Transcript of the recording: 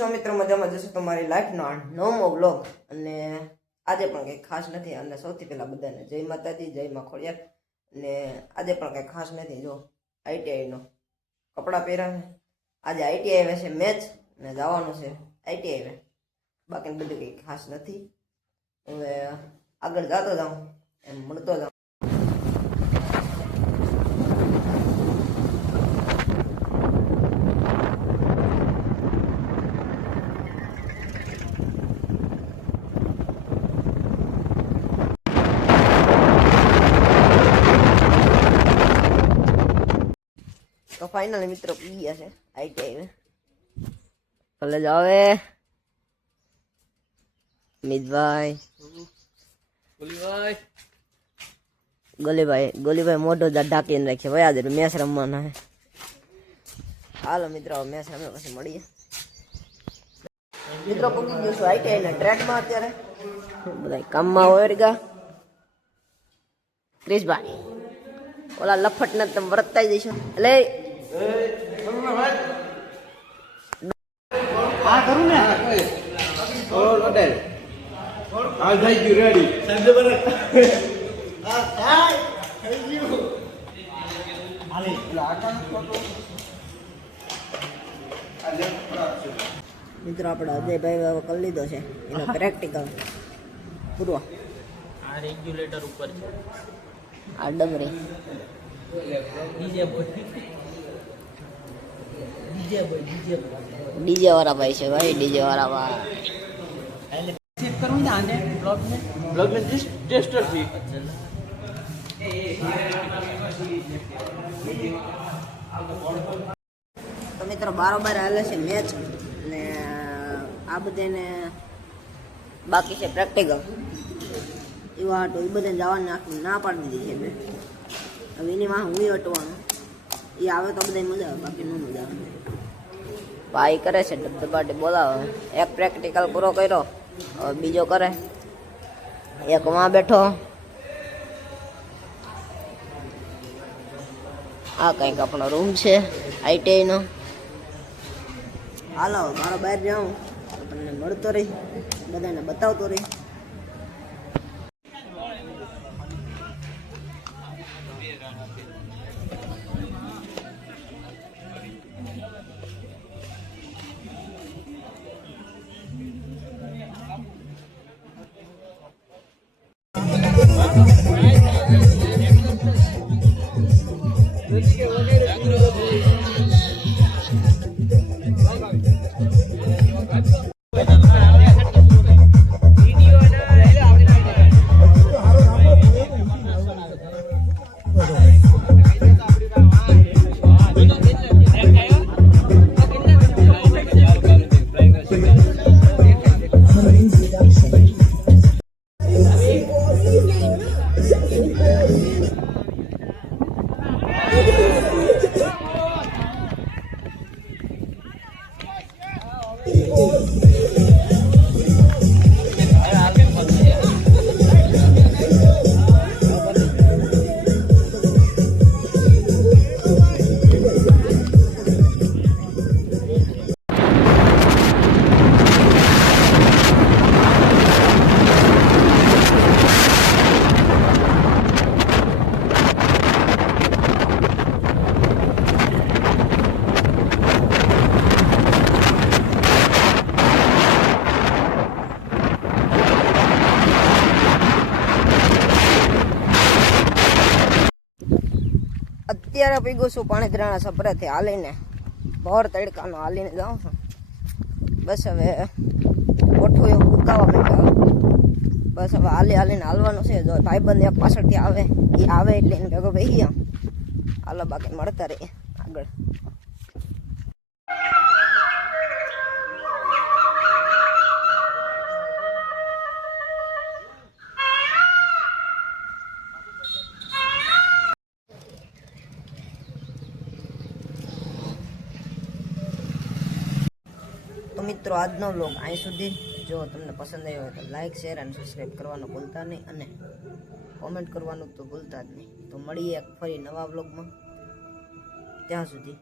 છો મિત્રો? મજામાં જશો તમારી લાઈફનો 9મો બ્લોગ અને આજે પણ કંઈ ખાસ નથી. અને સૌથી પહેલાં બધાને જય માતાજી, જય માં ખોડિયાર. અને આજે પણ કંઈ ખાસ નથી. જો આઈટીઆઈનો કપડાં પહેર્યા છે. આજે આઈટીઆઈ આવે છે મેચ ને જવાનું છે આઈટીઆઈ. બાકી બધું કંઈ ખાસ નથી. હવે આગળ જતો જાઉં એમ મળતો જાઉં. તો ફાઇનલી મિત્રો પી ગયા છે આઈટીઆઈ કોલેજ આવે. મિતભાઈ ગોલીભાઈ મોઢો ઢાંકીને રાખ્યો. ભાઈ આજે મેચ રમવાના હે. હાલો મિત્રો મેચ રમ્યા પછી મળીએ. મિત્રો પૂકી ગયું છું આઈટીઆઈ ના ટ્રેકમાં. અત્યારે બધા કામમાં હોય ગયા. ક્રિશભાઈ ઓલા લફટ ને તમે વર્તતા જઈશો એટલે આ કરું ને ઓલ હોટેલ આ થઈ ગયું રેડી સંજય બરે આ કાઈ થઈ ગયું આલે આકાનો ફોટો આજે મિત્રો આપણે અજયભાઈ કરી લીધો છે એનો પ્રેક્ટિકલ પૂરો. આ રેગ્યુલેટર ઉપર છે. આ ડમરી ડીજે વાળા ભાઈ છે. ભાઈ ડીજે વાળા ભાઈ सेट करूँ ना आने ब्लॉग में टेस्टर थी તો મિત્રો બારોબાર હાલે છે મેચ ને આ બધાને બાકી છે પ્રેક્ટિકલ. એવા હતો એ બધાને જવાનું ના પાડી દીધી છે મેં. હવે એની માં હું હટવાનું. એ આવે તો બધા મજા આવે, બાકી ન મજા આવે. ભાઈ કરે છે ડબ્બાટી બોલાવે. એક પ્રેક્ટિકલ પૂરો કર્યો, હવે બીજો કરે. એક માં બેઠો. આ કંઈક આપણો રૂમ છે આઈટીઆઈનો. હાલો મારો બહાર જાઉં તો તમને મળતો રહી, બધાને બતાવતો રહી. અત્યારે પીગું છું પાણીધરાણા સપરેથી હાલીને. ભર તડકાનો હાલીને જાઉં છું. બસ હવે ગોઠવું એવું ઉકાવા માંડ્યા. બસ હવે હાલીને હાલવાનું છે. જો ભાઈબંધ એક પાછળથી આવે, એ આવે એટલે એને ભેગો ભાઈ ગયા. હાલો બાકી મળતા રહીએ આગળ. તો મિત્રો આજનો વ્લોગ અહીં સુધી. જો તમને પસંદ આવ્યો હોય તો લાઈક, શેર અને સબસ્ક્રાઈબ કરવાનું ભૂલતા નહીં અને કોમેન્ટ કરવાનું તો ભૂલતા જ નહીં. તો મળીએ ફરી નવા વ્લોગમાં. ત્યાં સુધી